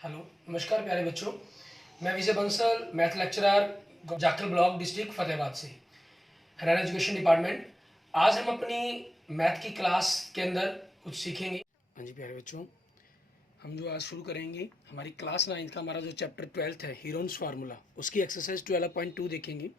Hello, नमस्कार प्यारे बच्चों। मैं Vijay Bansal, math lecturer, Jakhal block, district Fatehabad से, हरियाणा एजुकेशन डिपार्टमेंट। आज हम अपनी मैथ की क्लास के अंदर कुछ सीखेंगे। हाँ जी प्यारे बच्चों, हम जो आज शुरू करेंगे हमारी क्लास 9 का हमारा जो चैप्टर 12 है, हीरोन्स फार्मूला, उसकी एक्सरसाइज 12.2 देखेंगे।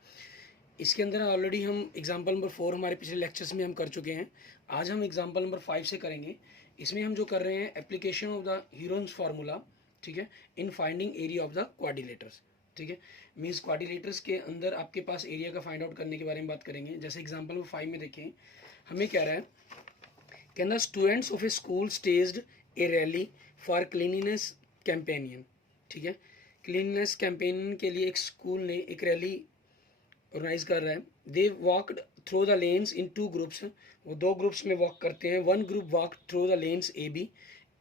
इसके अंदर ऑलरेडी हम एग्जाम्पल नंबर 4 हमारे पिछले लेक्चर्स में हम कर चुके हैं। आज हम एग्जाम्पल नंबर 5 से करेंगे। इसमें हम जो कर रहे हैं application of the Heron's formula, ठीक है, in finding area of the quadrilaterals. ठीक है, मीन्स क्वाड्रिलेटर्स के अंदर आपके पास एरिया का फाइंड आउट करने के बारे में बात करेंगे। जैसे एग्जाम्पल नंबर 5 में देखें, हमें कह रहा है can the students of A school staged A rally for cleanliness companion. ठीक है, क्लीनिनेस कैंपेनियन के लिए एक स्कूल ने एक रैली ऑर्गेनाइज कर रहा है। They walked through the lanes in 2 groups, वो 2 ग्रुप्स में वॉक करते हैं। One group walk through the lanes A B,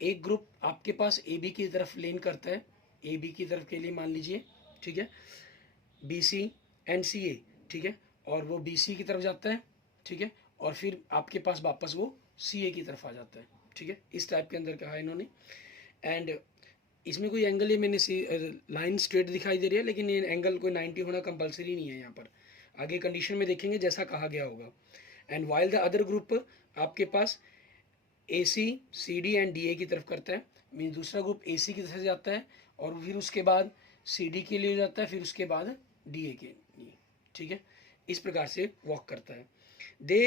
एक ग्रुप आपके पास ए बी की तरफ लेन करता है, ए बी की तरफ के लिए मान लीजिए, ठीक है, बी सी एंड सी ए, ठीक है, और वो बी सी की तरफ जाता है, ठीक है, और फिर आपके पास वापस वो सी ए की तरफ आ जाता है। ठीक है, इस टाइप के अंदर कहा है इन्होंने। एंड इसमें कोई एंगल, ये मैंने लाइन स्ट्रेट दिखाई दे रही है, लेकिन ये एंगल कोई 90 होना कंपलसरी नहीं है यहाँ पर। आगे कंडीशन में देखेंगे जैसा कहा गया होगा। And while the other group आपके पास A C C D and D A की तरफ करता है, मीन दूसरा ग्रुप ए सी की तरफ जाता है और फिर उसके बाद सी डी के लिए जाता है, फिर उसके बाद डी ए के लिए। ठीक है, इस प्रकार से वॉक करता है। They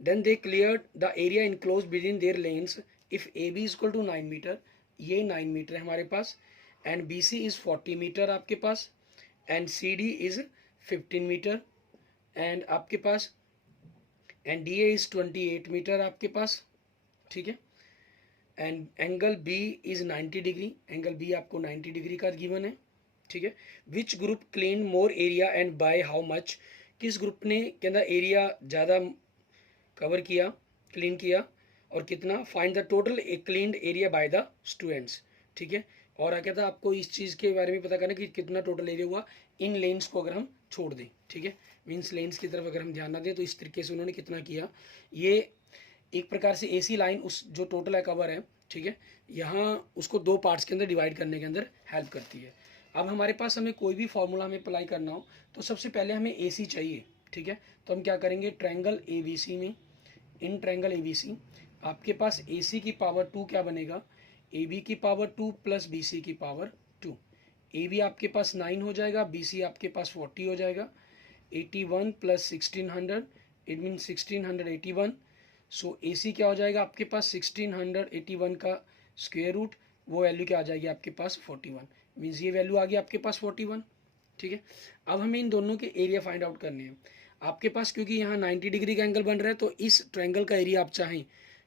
then they clear the area enclose within their lanes if A B is equal to 9 metre, ये 9 मीटर है हमारे पास, and B C is 40 metre आपके पास, and C D is 15 metre, and आपके पास and D A is 28 metre आपके पास। ठीक है, and angle B is 90 degree, angle B आपको 90 डिग्री का गिवन है। ठीक है, which group clean more area and by how much, किस ग्रुप ने कहना एरिया ज़्यादा कवर किया, क्लीन किया, और कितना, find the total cleaned area by the students. ठीक है, और क्या था आपको इस चीज़ के बारे में पता करना कि कितना टोटल एरिया हुआ इन लेन्स को अगर हम छोड़ दें। ठीक है, मीन्स लेन्स की तरफ अगर हम ध्यान ना दें तो इस तरीके से उन्होंने कितना किया। ये एक प्रकार से एसी लाइन उस जो टोटल है कवर है, ठीक है, यहाँ उसको 2 पार्ट्स के अंदर डिवाइड करने के अंदर हेल्प करती है। अब हमारे पास हमें कोई भी फॉर्मूला हमें अप्लाई करना हो तो सबसे पहले हमें एसी चाहिए। ठीक है, तो हम क्या करेंगे, ट्रायंगल एबीसी में, इन ट्रायंगल एबीसी आपके पास एसी की पावर 2 क्या बनेगा, ए बी की पावर 2 प्लस बी सी की पावर 2। ए बी आपके पास 9 हो जाएगा, बी सी आपके पास 40 हो जाएगा, 81 प्लस 1600, इट मीन 1681। सो ए सी क्या हो जाएगा आपके पास 1681 का स्क्वेयर रूट, वो वैल्यू क्या आ जाएगी आपके पास 41, मीन्स ये वैल्यू आ गई आपके पास 41। ठीक है, अब हमें इन दोनों के एरिया फाइंड आउट करने हैं आपके पास, क्योंकि यहाँ 90 डिग्री का एंगल बन रहा है तो इस ट्रायंगल का एरिया आप चाहें,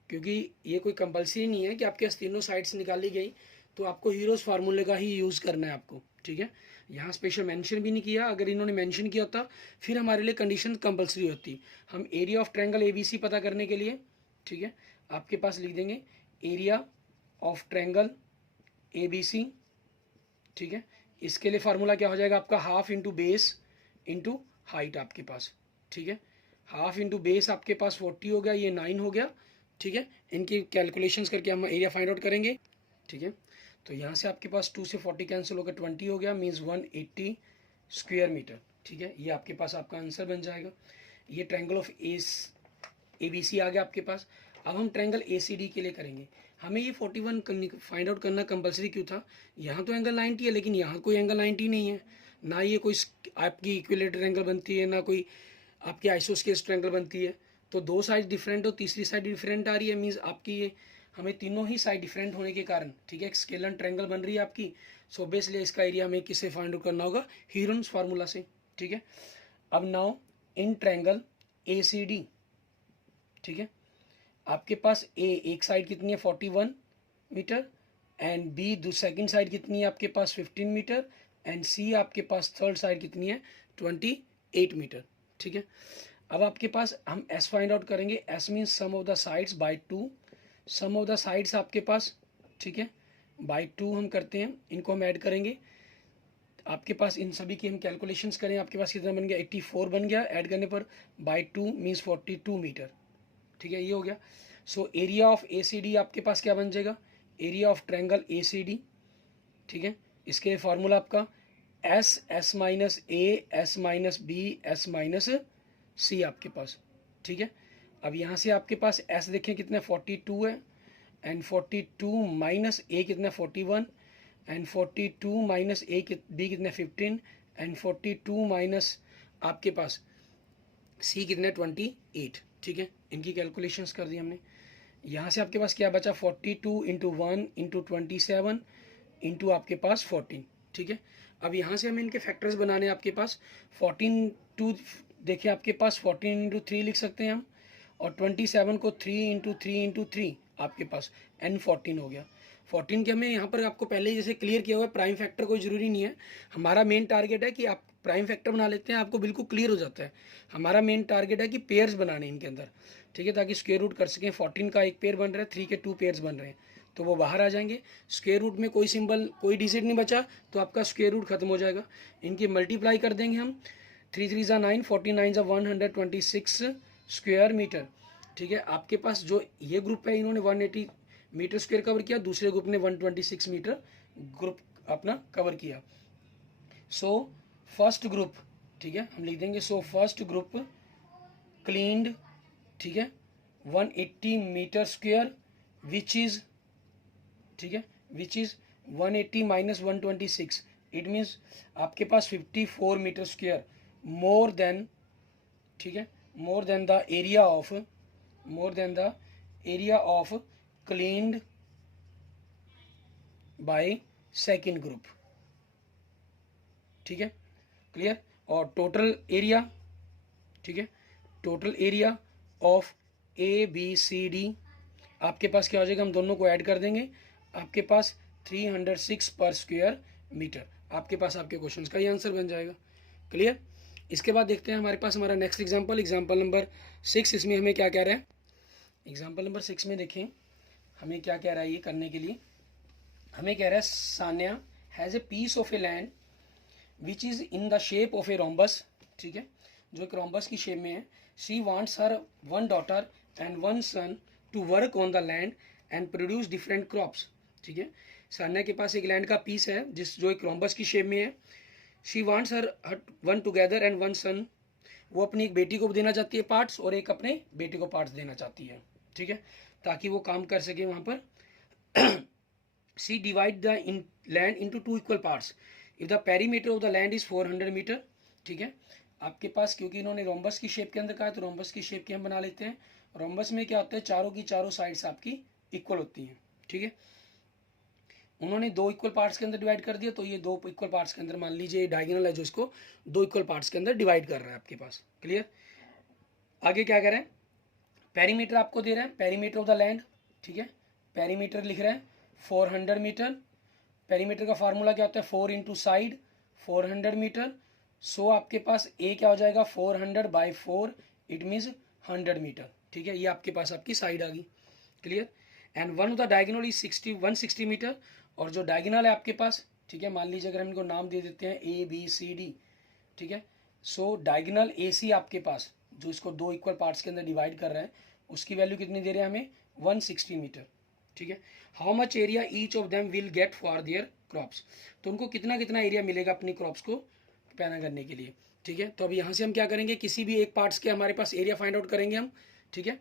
क्योंकि ये कोई कंपलसरी नहीं है कि आपके पास तीनों साइड्स निकाली गई तो आपको हीरोज फार्मूले का ही यूज़ करना है आपको। ठीक है, यहाँ स्पेशल मेंशन भी नहीं किया, अगर इन्होंने मेंशन किया होता फिर हमारे लिए कंडीशन कंपलसरी होती। हम एरिया ऑफ ट्रायंगल एबीसी पता करने के लिए, ठीक है, आपके पास लिख देंगे एरिया ऑफ ट्रायंगल एबीसी। ठीक है, इसके लिए फार्मूला क्या हो जाएगा आपका, half into base into height आपके पास। ठीक है, हाफ इंटू बेस आपके पास 40 हो गया, ये 9 हो गया। ठीक है, इनकी कैलकुलेशंस करके हम एरिया फाइंड आउट करेंगे। ठीक है, तो यहाँ से आपके पास 2 से 40 कैंसिल होकर 20 हो गया, मीन्स 180 स्क्वायर मीटर। ठीक है, ये आपके पास आपका आंसर बन जाएगा। ये triangle of A B C आ गया आपके पास। अब हम ट्रायंगल ए सी डी के लिए करेंगे। हमें ये 41 फाइंड आउट करना कंपलसरी क्यों था, यहाँ तो एंगल 90 है लेकिन यहाँ कोई एंगल 90 नहीं है, ना ये कोई आपकी इक्विलेटरल एंगल बनती है, ना कोई आपकी आइसोस्केल्स ट्रायंगल बनती है। तो 2 साइड डिफरेंट और तीसरी साइड डिफरेंट आ रही है, मीन्स आपकी ये हमें तीनों ही साइड डिफरेंट होने के कारण, ठीक है, एक स्केलन ट्रायंगल बन रही है आपकी। सो ऑब्वियसली इसका एरिया हमें किससे फाइंड आउट करना होगा, हीरोन्स फार्मूला से। ठीक है, अब now in triangle A C D, ठीक है, आपके पास ए एक साइड कितनी है 41 metre, and B second side कितनी है आपके पास 15 मीटर, एंड सी आपके पास थर्ड साइड कितनी है 28 मीटर। ठीक है, अब आपके पास हम एस फाइंड आउट करेंगे। S means sum of the sides by 2, sum of the sides आपके पास, ठीक है, बाय 2 हम करते हैं, इनको हम ऐड करेंगे। आपके पास इन सभी की हम कैलकुलेशंस करें, आपके पास कितना बन गया 84 बन गया, ऐड करने पर बाय 2 मीन्स 42 मीटर। ठीक है, ये हो गया। So area of A C D आपके पास क्या बन जाएगा, area of triangle A C D, ठीक है। इसके लिए फार्मूला आपका S, S minus A, S minus B, S minus C आपके पास, ठीक है। अब यहाँ से आपके पास एस देखें कितना 42 है, एंड 42 माइनस ए कितना 41, एंड 42 माइनस ए बी कितना 15, एंड 42 माइनस आपके पास सी कितना 28, ठीक है। इनकी कैलकुलेशंस कर दी हमने। यहाँ से आपके पास क्या बचा 42 इंटू 1 इंटू 27 इंटू आपके पास 14, ठीक है। अब यहाँ से हमें इनके फैक्टर्स बनाने आपके पास 14 टू देखिए आपके पास 14 इंटू 3 लिख सकते हैं हम, और 27 को 3 इंटू 3 इंटू 3 आपके पास n 14 हो गया। 14 के हमें यहाँ पर आपको पहले जैसे क्लियर किया हुआ है, प्राइम फैक्टर कोई ज़रूरी नहीं है। हमारा मेन टारगेट है कि आप प्राइम फैक्टर बना लेते हैं, आपको बिल्कुल क्लियर हो जाता है। हमारा मेन टारगेट है कि पेयर्स बनाने इनके अंदर, ठीक है, ताकि स्क्वायर रूट कर सकें। 14 का एक पेयर बन रहा है, 3 के 2 पेयर्स बन रहे हैं, तो वो बाहर आ जाएंगे। स्क्वायर रूट में कोई सिंबल कोई डिजिट नहीं बचा, तो आपका स्क्वायर रूट खत्म हो जाएगा। इनकी मल्टीप्लाई कर देंगे हम, 3 3 ज़ा 9, 49 ज़ा 126 स्क्वायर मीटर, ठीक है। आपके पास जो ये ग्रुप है इन्होंने 180 मीटर स्क्वायर कवर किया, दूसरे ग्रुप ने 126 मीटर ग्रुप अपना कवर किया। सो फर्स्ट ग्रुप, ठीक है, हम लिख देंगे सो फर्स्ट ग्रुप क्लीन्ड, ठीक है, 180 मीटर स्क्वायर विच इज, ठीक है, which is 180 minus 126, it means आपके पास 54 मीटर स्क्वायर मोर देन, ठीक है, more than the area of, more than the area of cleaned by second group, ठीक है, क्लियर। और टोटल एरिया, ठीक है, total area of A B C D आपके पास क्या हो जाएगा, हम दोनों को ऐड कर देंगे, आपके पास 306 पर स्क्वायर मीटर। आपके पास आपके क्वेश्चन का ये आंसर बन जाएगा, क्लियर। इसके बाद देखते हैं हमारे पास हमारा नेक्स्ट एग्जांपल, एग्जांपल नंबर 6। इसमें हमें क्या कह रहा है, एग्जांपल नंबर 6 में देखें हमें क्या कह रहा है। ये करने के लिए हमें कह रहा है Sanya has a piece of a land which is in the shape of a rhombus, ठीक है, जो एक रोम्बस की शेप में है। She wants her one daughter and one son to work on the land and produce different crops, ठीक है। सान्या के पास एक लैंड का पीस है जो एक रोम्बस की शेप में है। She wants her one daughter and one son, वो अपनी एक बेटी को देना चाहती है पार्ट्स, और एक अपने बेटे को पार्ट्स देना चाहती है, ठीक है, ताकि वो काम कर सके वहाँ पर। She divide the land into 2 equal parts if the perimeter of the land is 400 metre, ठीक है। आपके पास क्योंकि इन्होंने रोम्बस की शेप के अंदर कहा है, तो रोम्बस की शेप की हम बना लेते हैं। रोम्बस में क्या होता है, चारों की चारों साइड्स आपकी इक्वल होती हैं, ठीक है। उन्होंने 2 इक्वल पार्ट्स के अंदर डिवाइड कर दिया, तो ये 2 इक्वल पार्ट्स के अंदर मान लीजिए डायगोनल है जो इसको 2 इक्वल पार्ट्स के अंदर डिवाइड कर रहा है आपके पास, क्लियर। आगे क्या कह रहे हैं, पेरीमीटर आपको दे रहे हैं, पेरीमीटर ऑफ द लैंड, ठीक है, पेरीमीटर लिख रहे हैं 400 मीटर। पेरीमीटर का फार्मूला क्या होता है, 4 इंटू साइड 400 मीटर। सो आपके पास ए क्या हो जाएगा 400 बाई 4, इट मीन्स 100 मीटर, ठीक है। ये आपके पास आपकी साइड आ गई, clear. And one of the diagonal is 160 metre, और जो डायगोनल है आपके पास, ठीक है, मान लीजिए अगर हम इनको नाम दे देते हैं ए बी सी डी, ठीक है। सो डायगोनल ए सी आपके पास जो इसको 2 इक्वल पार्ट्स के अंदर डिवाइड कर रहा है, उसकी वैल्यू कितनी दे रहे हैं हमें 160 मीटर, ठीक है। How much area each of them will get for their crops, तो उनको कितना कितना एरिया मिलेगा अपनी क्रॉप्स को पैदा करने के लिए, ठीक है। तो अब यहाँ से हम क्या करेंगे, किसी भी एक पार्ट्स के हमारे पास एरिया फाइंड आउट करेंगे हम, ठीक है।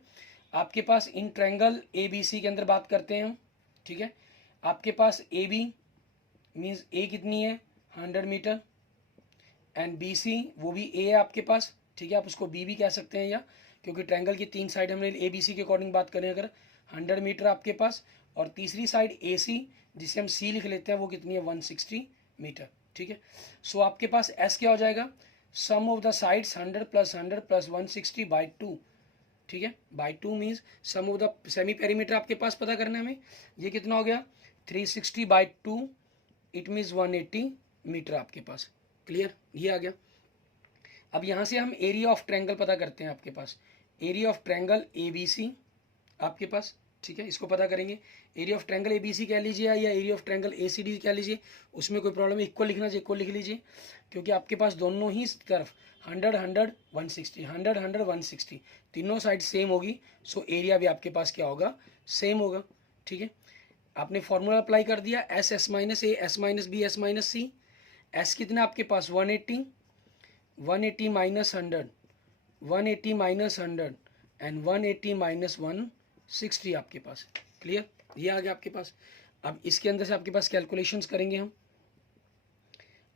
आपके पास इन ट्रायंगल ए बी सी के अंदर बात करते हैं हम, ठीक है। आपके पास ए बी मीन्स ए कितनी है 100 मीटर, एंड बी सी वो भी ए है आपके पास, ठीक है। आप उसको बी भी कह सकते हैं, या क्योंकि ट्रायंगल की 3 साइड हमने ए बी सी के अकॉर्डिंग बात करें अगर 100 मीटर आपके पास, और तीसरी साइड ए सी जिसे हम सी लिख लेते हैं वो कितनी है 160 मीटर, ठीक है। सो आपके पास एस क्या हो जाएगा, sum of the sides 100 plus 160 by 2, ठीक है, by 2 means sum of the semi perimeter आपके पास पता करना है हमें। ये कितना हो गया 360 बाई 2, इट मीन्स 180 मीटर आपके पास, क्लियर, ये आ गया। अब यहाँ से हम एरिया ऑफ ट्रायंगल पता करते हैं आपके पास, area of triangle A B C आपके पास, ठीक है, इसको पता करेंगे। Area of triangle A B C कह लीजिए या area of triangle A C D कह लीजिए, उसमें कोई प्रॉब्लम है, इक्वल लिखना चाहिए, इक्वल लिख लीजिए, क्योंकि आपके पास दोनों ही तरफ 100 100 160 100 100 160 तीनों साइड सेम होगी, सो एरिया भी आपके पास क्या होगा सेम होगा, ठीक है। आपने फॉर्मूला अप्लाई कर दिया, S S minus A S minus B S minus C. S कितना आपके पास 180, 180 माइनस 100, 180 माइनस 100 एंड 180 माइनस 160 आपके पास। क्लियर, ये आ गया आपके पास। अब इसके अंदर से आपके पास कैलकुलेशंस करेंगे हम।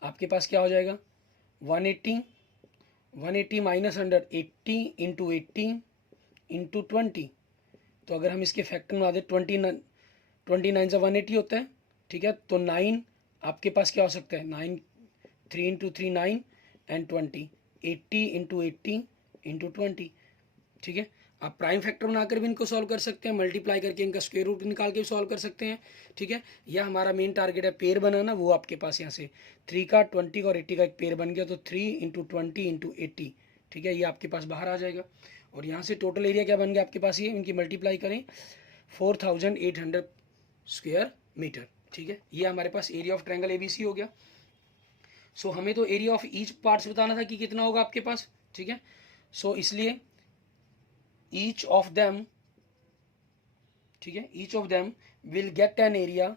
आपके पास क्या हो जाएगा 180, 180 माइनस 100, 80 इंटू 80 इंटू 20। तो अगर हम इसके फैक्टर बना दें 29 से 180 होता है, ठीक है। तो 9 आपके पास क्या हो सकता है 9, 3 इंटू 3 9 एंड 20, 80 इंटू 80 इंटू 20, ठीक है। आप प्राइम फैक्टर बनाकर भी इनको सॉल्व कर सकते हैं, मल्टीप्लाई करके इनका स्क्वायर रूट निकाल के भी सॉल्व कर सकते हैं, ठीक है। यह हमारा मेन टारगेट है पेयर बनाना, वो आपके पास यहाँ से 3 का 20 का और 80 का एक पेयर बन गया, तो 3 इंटू 20 इंटू 80, ठीक है, ये आपके पास बाहर आ जाएगा। और यहाँ से टोटल एरिया क्या बन गया आपके पास, ये इनकी मल्टीप्लाई करें 4800 स्क्वायर मीटर, ठीक है। ये हमारे पास एरिया ऑफ ट्रायंगल एबीसी हो गया। सो हमें तो एरिया ऑफ ईच पार्ट्स बताना था कि कितना होगा आपके पास, ठीक है। सो इसलिए ईच ऑफ देम, ठीक है, each of them will get an area,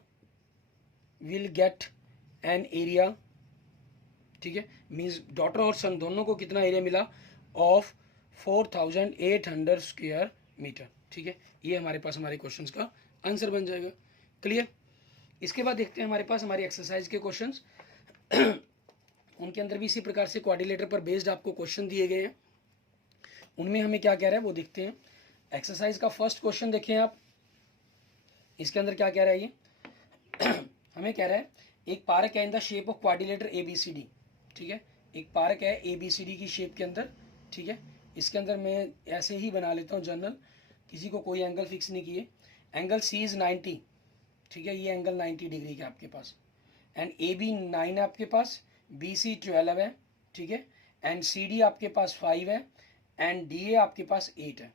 ठीक है, मीन्स डॉटर और सन दोनों को कितना एरिया मिला ऑफ 4800 स्क्वायर मीटर, ठीक है। ये हमारे पास हमारे क्वेश्चंस का आंसर बन जाएगा। क्लियर। इसके बाद देखते हैं हमारे पास हमारी एक्सरसाइज के क्वेश्चंस। उनके अंदर भी इसी प्रकार से क्वाड्रिलेटर पर बेस्ड आपको क्वेश्चन दिए गए हैं। उनमें हमें क्या कह रहा है वो देखते हैं। एक्सरसाइज का फर्स्ट क्वेश्चन देखें आप, इसके अंदर क्या कह रहा है ये हमें कह रहा है एक पार्क है इन the shape of quadrilateral ABCD, ठीक है। एक पार्क है ABCD की शेप के अंदर, ठीक है। इसके अंदर मैं ऐसे ही बना लेता हूँ जनरल, किसी को कोई एंगल फिक्स नहीं किए। एंगल C इज 90, ठीक है, ये एंगल 90 डिग्री का आपके पास, एंड AB 9 है आपके पास, BC 12 है, ठीक है, एंड CD आपके पास 5 है, एंड DA आपके पास 8 है।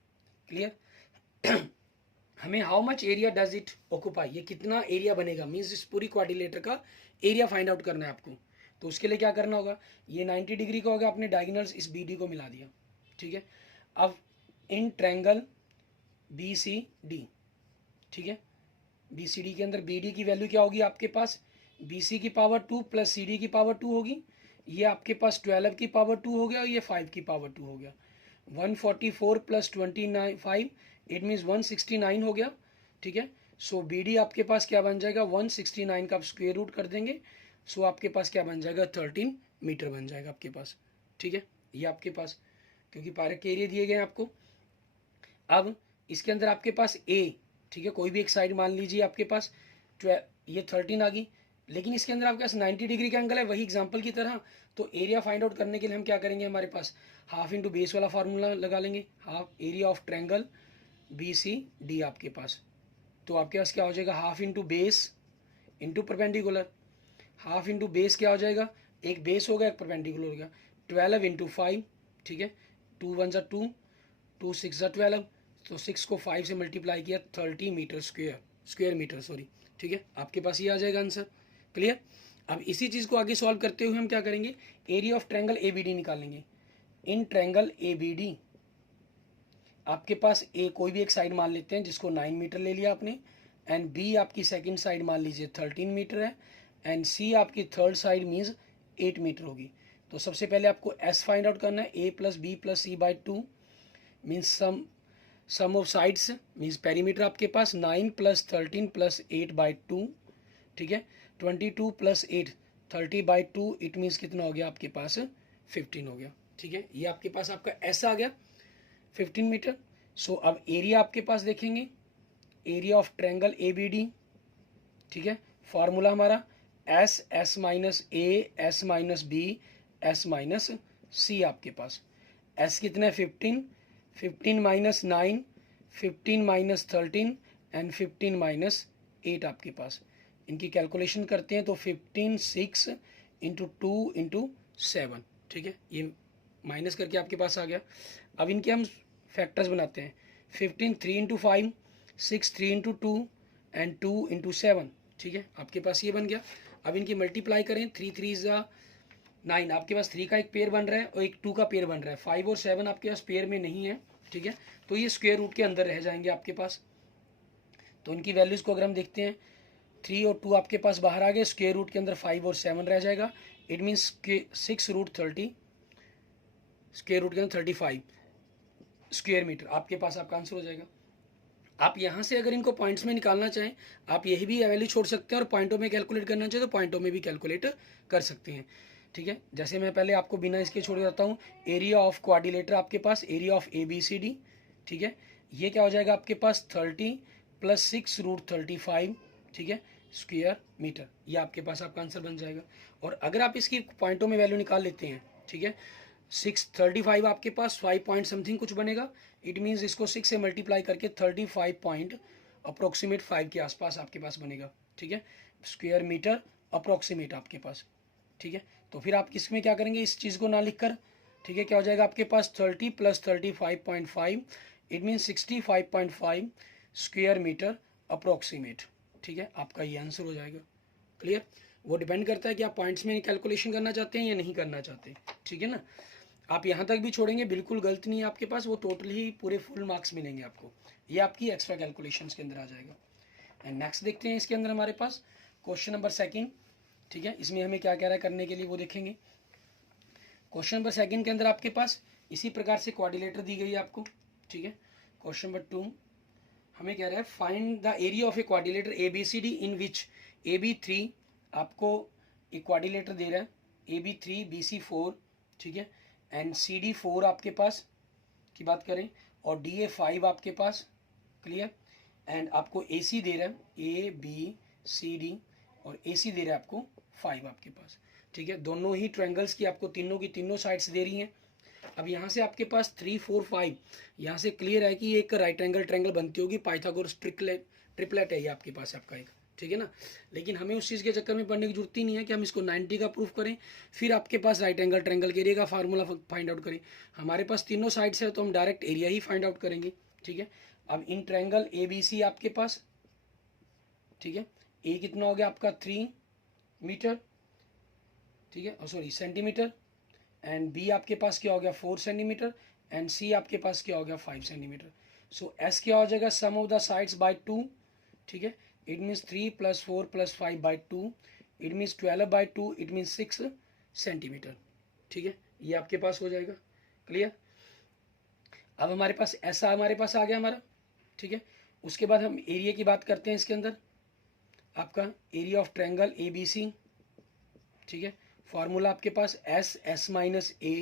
क्लियर। हमें how much area does it occupy, ये कितना एरिया बनेगा, मीन्स इस पूरी क्वाड्रिलेटर का एरिया फाइंड आउट करना है आपको। तो उसके लिए क्या करना होगा, ये 90 डिग्री का होगा, आपने डायगोनल्स इस BD को मिला दिया, ठीक है। अब इन ट्रायंगल BCD, ठीक है, BCD के अंदर BD की वैल्यू क्या होगी आपके पास, BC की पावर 2 प्लस CD की पावर 2 होगी। ये आपके पास 12 की पावर 2 हो गया और ये 5 की पावर 2 हो गया। 144 प्लस 25 इट मीन्स 169 हो गया, ठीक है। सो BD आपके पास क्या बन जाएगा 169 का आप स्क्वायर रूट कर देंगे, सो आपके पास क्या बन जाएगा 13 मीटर बन जाएगा आपके पास, ठीक है। ये आपके पास क्योंकि पार्क के एरिया दिए गए हैं आपको। अब इसके अंदर आपके पास A, ठीक है, कोई भी एक साइड मान लीजिए आपके पास ये 13 आ गई, लेकिन इसके अंदर आपके पास 90 डिग्री का एंगल है वही एग्जांपल की तरह। तो एरिया फाइंड आउट करने के लिए हम क्या करेंगे, हमारे पास हाफ इंटू बेस वाला फार्मूला लगा लेंगे, half area of triangle BCD आपके पास। तो आपके पास क्या हो जाएगा half into base into perpendicular. Half into base क्या हो जाएगा, एक बेस होगा एक परपेंडिकुलर हो गया, 12 इंटू 5, ठीक है, 2 1 ज़ा 2, 2 6 ज़ा 12, तो 6 को 5 से मल्टीप्लाई किया 30 मीटर स्क्वायर मीटर सॉरी, ठीक है। आपके पास ये आ जाएगा आंसर। क्लियर। अब इसी चीज़ को आगे सॉल्व करते हुए हम क्या करेंगे, एरिया ऑफ ट्रायंगल ABD निकालेंगे। इन ट्रायंगल ABD आपके पास A कोई भी एक साइड मान लेते हैं जिसको 9 मीटर ले लिया आपने, एंड B आपकी सेकंड साइड मान लीजिए 13 मीटर है, एंड C आपकी थर्ड साइड मीन्स 8 मीटर होगी। तो सबसे पहले आपको S फाइंड आउट करना है, A plus B plus C by 2 means sum of sides means perimeter आपके पास 9 प्लस 13 प्लस 8 बाई 2, ठीक है, 22 प्लस 8 30 बाई 2 इट मीन्स कितना हो गया आपके पास 15 हो गया, ठीक है। ये आपके पास आपका S आ गया 15 मीटर। सो अब एरिया आपके पास देखेंगे, एरिया ऑफ ट्रायंगल ABD, ठीक है, फॉर्मूला हमारा S minus A S minus B S minus C आपके पास। S कितना है 15, 15 माइनस 9, 15 माइनस 13 एंड 15 माइनस 8 आपके पास। इनकी कैलकुलेशन करते हैं तो 15 6 इंटू 2 इंटू 7, ठीक है, ये माइनस करके आपके पास आ गया। अब इनके हम फैक्टर्स बनाते हैं, 15 3 इंटू 5, 6 3 इंटू 2 एंड 2 इंटू 7, ठीक है, आपके पास ये बन गया। अब इनकी मल्टीप्लाई करें, 3 3 ज़ा 9, आपके पास 3 का एक पेयर बन रहा है और एक 2 का पेयर बन रहा है, 5 और 7 आपके पास पेयर में नहीं है, ठीक है, तो ये स्क्वायर रूट के अंदर रह जाएंगे आपके पास। तो इनकी वैल्यूज़ को अगर हम देखते हैं 3 और 2 आपके पास बाहर आ गए, स्क्वायर रूट के अंदर 5 और 7 रह जाएगा। इट मीन्स 6√30 स्क्वायर रूट के अंदर 35 स्क्वायर मीटर आपके पास आपका आंसर हो जाएगा। आप यहाँ से अगर इनको पॉइंट्स में निकालना चाहें, आप यही भी वैल्यू छोड़ सकते हैं, और पॉइंटों में कैलकुलेट करना चाहें तो पॉइंटों में भी कैलकुलेट कर सकते हैं। ठीक है, जैसे मैं पहले आपको बिना इसके छोड़ जाता हूँ। एरिया ऑफ क्वाड्रिलेटर आपके पास, एरिया ऑफ ABCD, ठीक है, ये क्या हो जाएगा आपके पास 30 + 6√35, ठीक है, स्क्वायर मीटर। ये आपके पास आपका आंसर बन जाएगा। और अगर आप इसकी पॉइंटों में वैल्यू निकाल लेते हैं, ठीक है, 635 आपके पास 5 पॉइंट समथिंग कुछ बनेगा। इट मीन्स इसको 6 से मल्टीप्लाई करके 35 पॉइंट अप्रोक्सीमेट 5 के आसपास आपके पास बनेगा। ठीक है, स्क्वायर मीटर अप्रोक्सीमेट आपके पास। ठीक है, तो फिर आप किस में क्या करेंगे, इस चीज़ को ना लिख कर, ठीक है, क्या हो जाएगा आपके पास 30 + 35.5, it means 65.5 square metre approximate. ठीक है, आपका ये आंसर हो जाएगा। क्लियर? वो डिपेंड करता है कि आप पॉइंट्स में कैलकुलेशन करना चाहते हैं या नहीं करना चाहते। ठीक है ना, आप यहाँ तक भी छोड़ेंगे बिल्कुल गलत नहीं है आपके पास, वो टोटल ही पूरे फुल मार्क्स मिलेंगे आपको। ये आपकी एक्स्ट्रा कैलकुलेशंस के अंदर आ जाएगा। एंड नेक्स्ट देखते हैं इसके अंदर हमारे पास क्वेश्चन नंबर 2। ठीक है, इसमें हमें क्या कह रहा है करने के लिए वो देखेंगे। क्वेश्चन नंबर 2 के अंदर आपके पास इसी प्रकार से क्वाड्रिलेटर दी गई है आपको। ठीक है, क्वेश्चन नंबर 2 हमें कह रहा है find the area of A quadrilateral ABCD in which AB3 आपको एक क्वाड्रिलेटर दे रहा है, AB3 BC4, ठीक है, एंड CD4 आपके पास की बात करें, और DA5 आपके पास। क्लियर? एंड आपको AC दे रहा है ABCD, और AC दे रहा है आपको 5 आपके पास। ठीक है, दोनों ही ट्रायंगल्स की आपको तीनों की तीनों साइड्स दे रही हैं। अब यहाँ से आपके पास 3, 4, 5, यहाँ से क्लियर है कि एक राइट एंगल ट्रायंगल बनती होगी, पाइथागोरस ट्रिपलेट है ये आपके पास आपका एक। ठीक है ना, लेकिन हमें उस चीज़ के चक्कर में पढ़ने की जरूरत ही नहीं है कि हम इसको 90 का प्रूफ करें, फिर आपके पास राइट एंगल ट्रायंगल के एरिया का फार्मूला फाइंड आउट करें। हमारे पास तीनों साइड्स है तो हम डायरेक्ट एरिया ही फाइंड आउट करेंगे। ठीक है, अब इन ट्रायंगल ABC आपके पास, ठीक है, ए कितना हो गया आपका 3 मीटर, ठीक है, सॉरी सेंटीमीटर, एंड बी आपके पास क्या हो गया 4 सेंटीमीटर, एंड सी आपके पास क्या हो गया 5 सेंटीमीटर। सो एस क्या हो जाएगा sum of the sides by 2। ठीक है, it means 3 + 4 + 5 by 2, it means 12 by 2, it means 6 centimetre. ठीक है, ये आपके पास हो जाएगा। क्लियर? अब हमारे पास ऐसा हमारे पास आ गया हमारा। ठीक है, उसके बाद हम एरिया की बात करते हैं इसके अंदर। आपका एरिया ऑफ ट्रायंगल ABC, ठीक है, फॉर्मूला आपके पास S, S-A,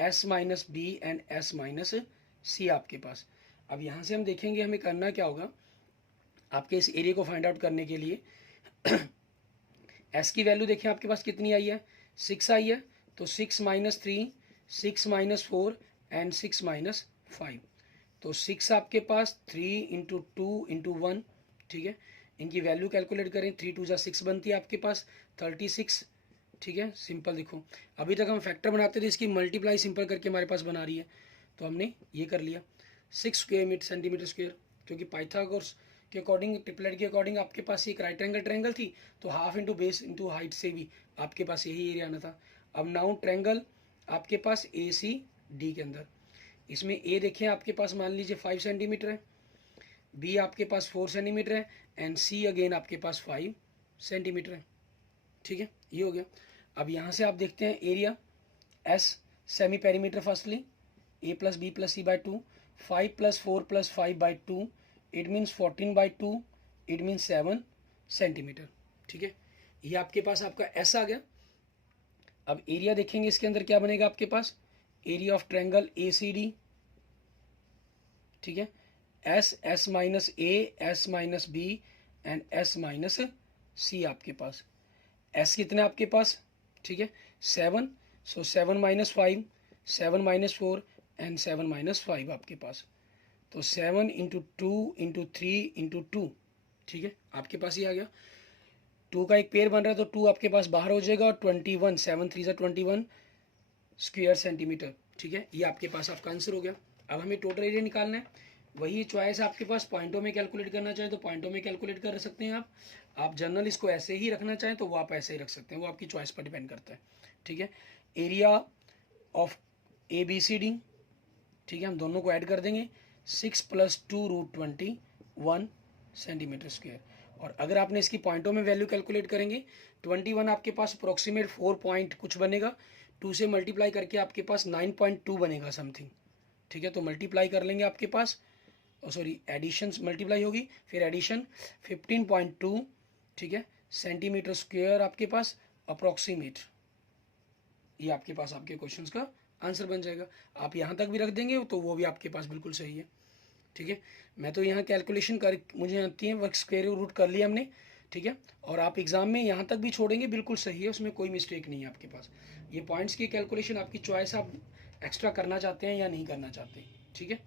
S-B and S-C आपके पास। अब यहाँ से हम देखेंगे हमें करना क्या होगा आपके इस एरिया को फाइंड आउट करने के लिए। S की वैल्यू देखें आपके पास कितनी आई है, 6 आई है, तो 6 - 3, 6 - 4 एंड 6 - 5, तो 6 आपके पास 3 × 2 × 1। ठीक है, इनकी वैल्यू कैलकुलेट करें, 3 × 2 = 6 बनती है आपके पास 36। ठीक है, सिंपल देखो, अभी तक हम फैक्टर बनाते थे, इसकी मल्टीप्लाई सिंपल करके हमारे पास बना रही है, तो हमने ये कर लिया 6 स्क्वायर सेंटीमीटर स्क्वायर, क्योंकि पाइथागोरस के अकॉर्डिंग, ट्रिपलेट के अकॉर्डिंग आपके पास एक राइट एंगल ट्रायंगल थी, तो half into base into height से भी आपके पास यही एरिया आना था। अब नाउ ट्रायंगल आपके पास ACD के अंदर, इसमें ए देखें आपके पास मान लीजिए 5 सेंटीमीटर है, बी आपके पास 4 सेंटीमीटर है, एंड सी अगेन आपके पास 5 सेंटीमीटर है। ठीक है, ये हो गया। अब यहाँ से आप देखते हैं area S semi perimeter firstly A + B + C by 2, 5 + 4 + 5 by 2, it means 14 by 2, it means 7 centimetre. ठीक है, ये आपके पास आपका S आ गया। अब एरिया देखेंगे इसके अंदर क्या बनेगा आपके पास, एरिया ऑफ ट्रायंगल ACD, ठीक है, S, S-A, S-B and S-C आपके पास। S कितने आपके पास, ठीक है, 7, सो 7 - 5, 7 - 4 एंड 7 - 5 आपके पास, तो 7 × 2 × 3 × 2, ठीक है, आपके पास ही आ गया। 2 का एक पेयर बन रहा है तो 2 आपके पास बाहर हो जाएगा, और 21, 7 × 3 = 21 स्क्वायर सेंटीमीटर। ठीक है, ये आपके पास आपका आंसर हो गया। अब हमें टोटल एरिया निकालना है, वही चॉइस आपके पास, पॉइंटों में कैलकुलेट करना चाहें तो पॉइंटों में कैलकुलेट कर सकते हैं आप जनरल इसको ऐसे ही रखना चाहें तो वो आप ऐसे ही रख सकते हैं, वो आपकी चॉइस पर डिपेंड करता है। ठीक है, एरिया ऑफ ABCD, ठीक है, हम दोनों को ऐड कर देंगे, 6 + 2√21 सेंटीमीटर स्क्वायर, और अगर आपने इसकी पॉइंटों में वैल्यू कैलकुलेट करेंगे 21 आपके पास अप्रोक्सीमेट 4 पॉइंट कुछ बनेगा, 2 से मल्टीप्लाई करके आपके पास 9.2 बनेगा समथिंग। ठीक है, तो मल्टीप्लाई कर लेंगे आपके पास, सॉरी एडिशन मल्टीप्लाई होगी, फिर एडिशन 15.2, ठीक है, सेंटीमीटर स्क्वायर आपके पास अप्रोक्सीमेट। ये आपके पास आपके क्वेश्चंस का आंसर बन जाएगा। आप यहाँ तक भी रख देंगे तो वो भी आपके पास बिल्कुल सही है। ठीक है, मैं तो यहाँ कैलकुलेशन कर मुझे आती है, वर्क स्क्वायर रूट कर लिया हमने। ठीक है, और आप एग्जाम में यहाँ तक भी छोड़ेंगे बिल्कुल सही है, उसमें कोई मिस्टेक नहीं है आपके पास। ये पॉइंट्स की कैलकुलेशन आपकी चॉइस, आप एक्स्ट्रा करना चाहते हैं या नहीं करना चाहते। ठीक है,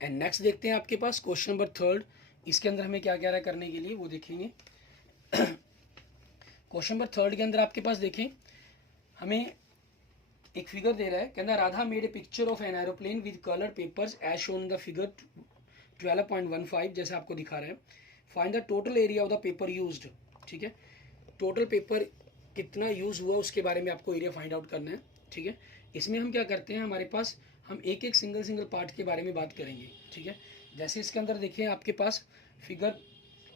एंड नेक्स्ट देखते हैं आपके पास क्वेश्चन नंबर 3। इसके अंदर हमें क्या क्या रहा करने के लिए वो देखेंगे। क्वेश्चन नंबर 3 के अंदर आपके पास देखें, हमें एक फिगर दे रहा है, कहना Radha made a picture of an aeroplane with colour papers as shown the figure 12.15, जैसे आपको दिखा रहा है। Find the total area of the paper used. ठीक है, टोटल पेपर कितना यूज हुआ उसके बारे में आपको एरिया फाइंड आउट करना है। ठीक है, इसमें हम क्या करते हैं, हमारे पास हम एक एक सिंगल पार्ट के बारे में बात करेंगे। ठीक है, जैसे इसके अंदर देखिए आपके पास फिगर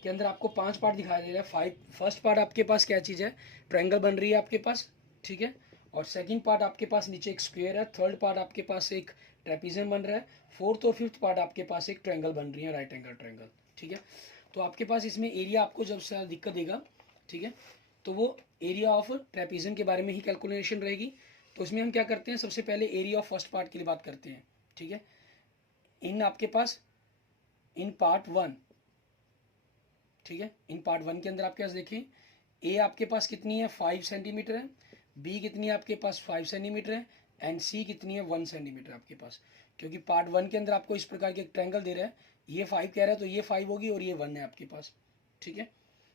के अंदर आपको 5 पार्ट दिखाई दे रहा है। फर्स्ट पार्ट आपके पास क्या चीज़ है, ट्रायंगल बन रही है आपके पास। ठीक है, और सेकंड पार्ट आपके पास नीचे एक स्क्वायर है। थर्ड पार्ट आपके पास एक ट्रेपीजियम बन रहा है। फोर्थ और फिफ्थ पार्ट आपके पास एक ट्रायंगल बन रही है, राइट एंगल ट्रायंगल। ठीक है, तो आपके पास इसमें एरिया आपको जब से दिक्कत देगा, ठीक है, तो वो एरिया ऑफ ट्रेपीजियम के बारे में ही कैलकुलेशन रहेगी। तो इसमें हम क्या करते हैं, सबसे पहले एरिया ऑफ फर्स्ट पार्ट के लिए बात करते हैं। ठीक है, इन आपके पास इन पार्ट 1, ठीक है, इन पार्ट 1 के अंदर आपके पास देखें, ए आपके पास कितनी है 5 सेंटीमीटर है, बी कितनी है आपके पास 5 सेंटीमीटर है, एंड सी कितनी है 1 सेंटीमीटर आपके पास। क्योंकि पार्ट 1 के अंदर आपको इस प्रकार के एक ट्रायंगल दे रहा है, ये 5 कह रहा है तो ये 5 होगी और ये 1 है आपके पास। ठीक है,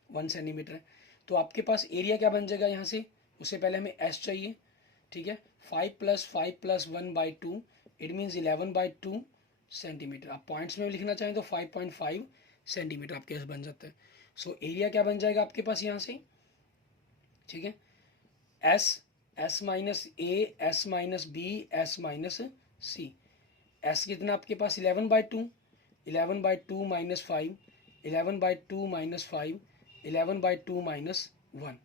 1 सेंटीमीटर है, तो आपके पास एरिया क्या बन जाएगा यहाँ से, उससे पहले हमें एस चाहिए। ठीक है, 5 + 5 + 1/2 इट मीन्स 11/2 सेंटीमीटर। आप पॉइंट्स में लिखना चाहें तो 5.5 सेंटीमीटर आपके पास बन जाता है। सो एरिया क्या बन जाएगा आपके पास यहाँ से, ठीक है, एस - ए, S - बी, S - सी। एस कितना आपके पास 11/2, 11/2 - 5, 11/2 - 5, 11/2 - 1।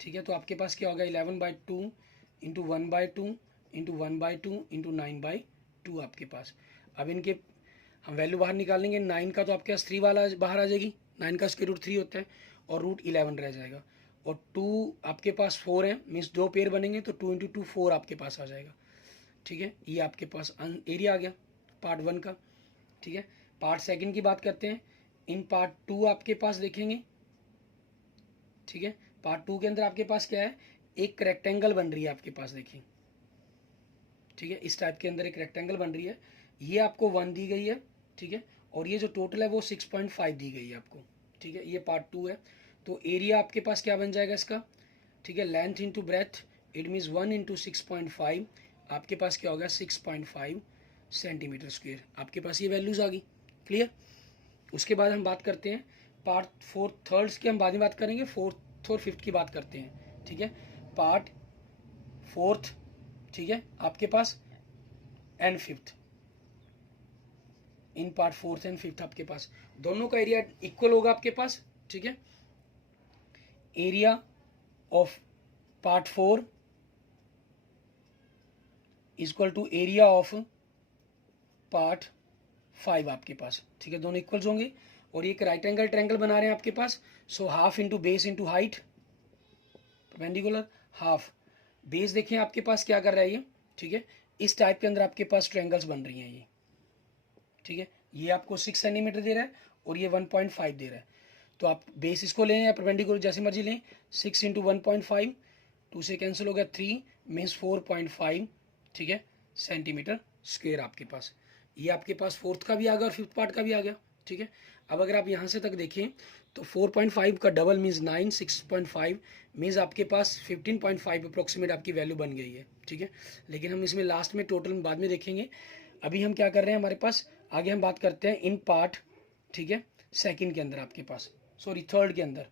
ठीक है, तो आपके पास क्या होगा 11/2 × 1/2 × 1/2 × 9/2 आपके पास। अब इनके हम वैल्यू बाहर निकालेंगे, 9 का तो आपके पास 3 वाला बाहर आ जाएगी, 9 का स्क्वायर रूट 3 होता है, और रूट 11 रह जाएगा। और 2 आपके पास 4 है, मीन्स 2 पेयर बनेंगे तो 2 × 2 4 आपके पास आ जाएगा। ठीक है, ये आपके पास एरिया आ गया पार्ट 1 का। ठीक है, पार्ट 2 की बात करते हैं। इन पार्ट 2 आपके पास देखेंगे, ठीक है, पार्ट 2 के अंदर आपके पास क्या है, एक रेक्टेंगल बन रही है आपके पास, देखिए। ठीक है, इस टाइप के अंदर एक रेक्टेंगल बन रही है, ये आपको 1 दी गई है। ठीक है, और ये जो टोटल है वो 6.5 दी गई है आपको। ठीक है, ये पार्ट 2 है, तो एरिया आपके पास क्या बन जाएगा इसका, ठीक है, length into breadth it means 1 × 6.5 आपके पास क्या होगा 6.5 सेंटीमीटर स्क्वायर। आपके पास ये वैल्यूज़ आ गई, क्लियर। उसके बाद हम बात करते हैं पार्ट 4 थर्ड्स की, हम बाद में बात करेंगे, 4th और 5th की बात करते हैं। ठीक है, पार्ट 4th, ठीक है, आपके पास and 5th, in part 4th and 5th आपके पास दोनों का एरिया इक्वल होगा आपके पास। ठीक है, area of part 4 equal to area of part 5 आपके पास। ठीक है, दोनों इक्वल्स होंगे, और ये एक राइट एंगल ट्रायंगल बना रहे हैं आपके पास। So half into base into height perpendicular, half base. देखिए आपके पास क्या कर रहा है ये, ठीक है, इस टाइप के अंदर आपके पास ट्रायंगल्स बन रही हैं ये। ठीक है, ये आपको 6 सेंटीमीटर दे रहा है और ये 1.5 दे रहा है, तो आप बेस इसको लें या परपेंडिकुलर जैसे मर्जी लें। 6 × 1.5, 2 से कैंसिल हो गया, 3 मीन्स 4.5, ठीक है, सेंटीमीटर स्क्वायर आपके पास। ये आपके पास 4th का भी आ गया और 5th पार्ट का भी आ गया। ठीक है, अब अगर आप यहाँ से तक देखें तो 4.5 का डबल मीन्स 9, 6.5 मीन्स आपके पास 15.5 अप्रोक्सीमेट आपकी वैल्यू बन गई है। ठीक है, लेकिन हम इसमें लास्ट में टोटल बाद में देखेंगे। अभी हम क्या कर रहे हैं, हमारे पास आगे हम बात करते हैं इन पार्ट, ठीक है, 2nd के अंदर आपके पास, सॉरी 3rd के अंदर।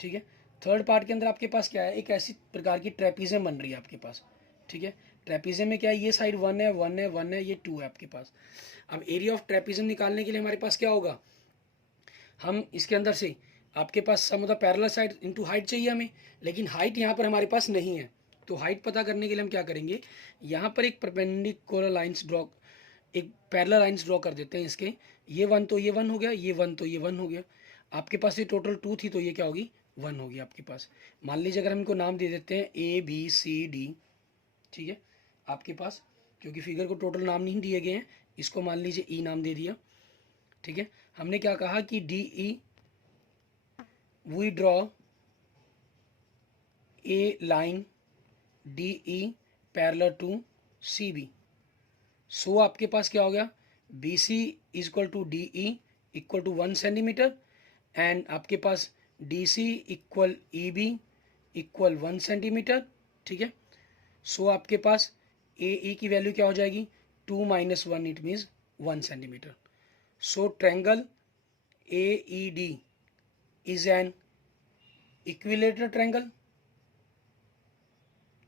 ठीक है, 3rd पार्ट के अंदर आपके पास क्या है, एक ऐसी प्रकार की ट्रेपीजियम बन रही है आपके पास। ठीक है, ट्रेपीजियम में क्या है, ये साइड 1 है, 1 है, 1 है, ये 2 है आपके पास। अब एरिया ऑफ ट्रेपीजियम निकालने के लिए हमारे पास क्या होगा, हम इसके अंदर से आपके पास sum of the parallel side into height चाहिए हमें, लेकिन हाइट यहाँ पर हमारे पास नहीं है। तो हाइट पता करने के लिए हम क्या करेंगे, यहाँ पर एक परपेंडिकुलर लाइंस ड्रॉ, एक पैरेलल लाइंस ड्रॉ कर देते हैं इसके। ये 1 तो ये 1 हो गया, ये 1 तो ये 1 हो गया। आपके पास ये टोटल 2 थी तो ये क्या होगी, 1 होगी आपके पास। मान लीजिए अगर हम इनको नाम दे देते हैं ABCD, ठीक है आपके पास, क्योंकि फिगर को टोटल नाम नहीं दिए गए हैं, इसको मान लीजिए E नाम दे दिया, ठीक है। हमने क्या कहा कि DE we draw a line DE parallel to CB। So आपके पास क्या हो गया, BC is equal to DE equal to 1 centimetre, and आपके पास DC equal EB equal 1 centimetre, ठीक है। सो आपके पास AE की वैल्यू क्या हो जाएगी, 2 - 1 it means 1 centimetre. So triangle AED is an equilateral triangle,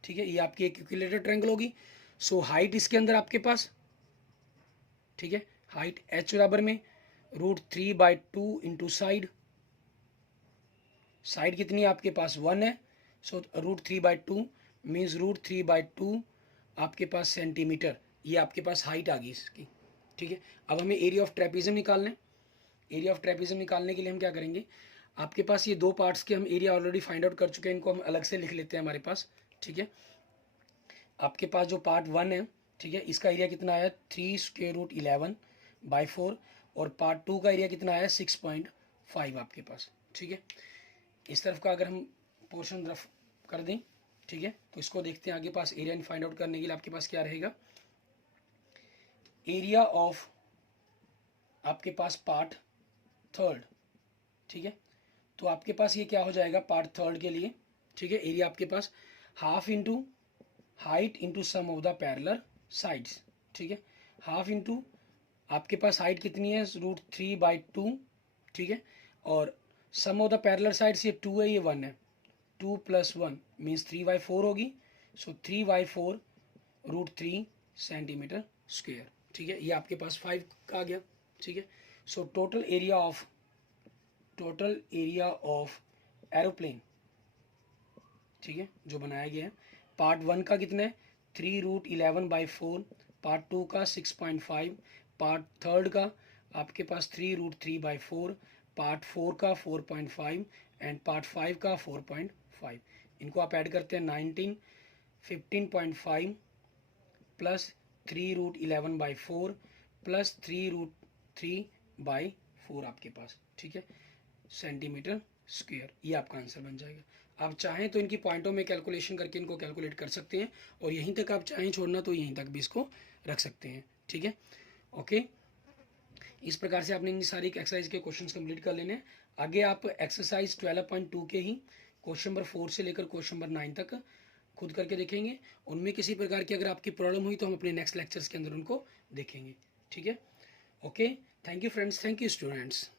ठीक है, ये आपकी एक इक्विलेटरल ट्रायंगल होगी। सो हाइट इसके अंदर आपके पास, ठीक है, हाइट H बराबर में √3/2 इंटू साइड, साइड कितनी है आपके पास 1 है। सो √3/2 मीन्स √3/2 आपके पास सेंटीमीटर, ये आपके पास हाइट आ गई इसकी, ठीक है। अब हमें एरिया ऑफ ट्रेपीजियम निकालना है। एरिया ऑफ ट्रेपीजियम निकालने के लिए हम क्या करेंगे, आपके पास ये दो पार्ट्स के हम एरिया ऑलरेडी फाइंड आउट कर चुके हैं, इनको हम अलग से लिख लेते हैं हमारे पास, ठीक है। आपके पास जो पार्ट 1 है, ठीक है, इसका एरिया कितना आया 3√11/4, और पार्ट 2 का एरिया कितना आया 6.5 आपके पास, ठीक है। इस तरफ का अगर हम पोर्शन रफ कर दें, ठीक है, तो इसको देखते हैं आगे पास एरिया फाइंड आउट करने के लिए आपके पास क्या रहेगा, एरिया ऑफ आपके पास पार्ट 3, ठीक है। तो आपके पास ये क्या हो जाएगा पार्ट 3 के लिए, ठीक है, एरिया आपके पास half into height into sum of the parallel sides, ठीक है। हाफ इंटू आपके पास हाइट कितनी है √3/2, ठीक है, और सम ऑफ द पैरेलल साइड्स ये 2 है, ये 1 है, 2 + 1 मीन्स 3/4 होगी। सो 3/4 √3 सेंटीमीटर स्क्वेयर, ठीक है, ये आपके पास 5 का आ गया, ठीक है। So total area of aeroplane, ठीक है, जो बनाया गया है, पार्ट 1 का कितना है 3√11/4, पार्ट 2 का 6.5, पार्ट 3 का आपके पास 3√3/4, पार्ट 4 का 4.5 एंड पार्ट 5 का 4.5। इनको आप ऐड करते हैं 19, 15.5 प्लस 3√11/4 प्लस 3√3/4 आपके पास, ठीक है, सेंटीमीटर स्क्वायर, ये आपका आंसर बन जाएगा। आप चाहें तो इनकी पॉइंटों में कैलकुलेशन करके इनको कैलकुलेट कर सकते हैं, और यहीं तक आप चाहें छोड़ना तो यहीं तक भी इसको रख सकते हैं, ठीक है। ओके, इस प्रकार से आपने इन सारी एक्सरसाइज के क्वेश्चंस कंप्लीट कर लेने हैं। आगे आप एक्सरसाइज 12.2 के ही क्वेश्चन नंबर 4 से लेकर क्वेश्चन नंबर 9 तक खुद करके देखेंगे। उनमें किसी प्रकार की अगर आपकी प्रॉब्लम हुई तो हम अपने नेक्स्ट लेक्चर्स के अंदर उनको देखेंगे, ठीक है। Okay, thank you friends, thank you students.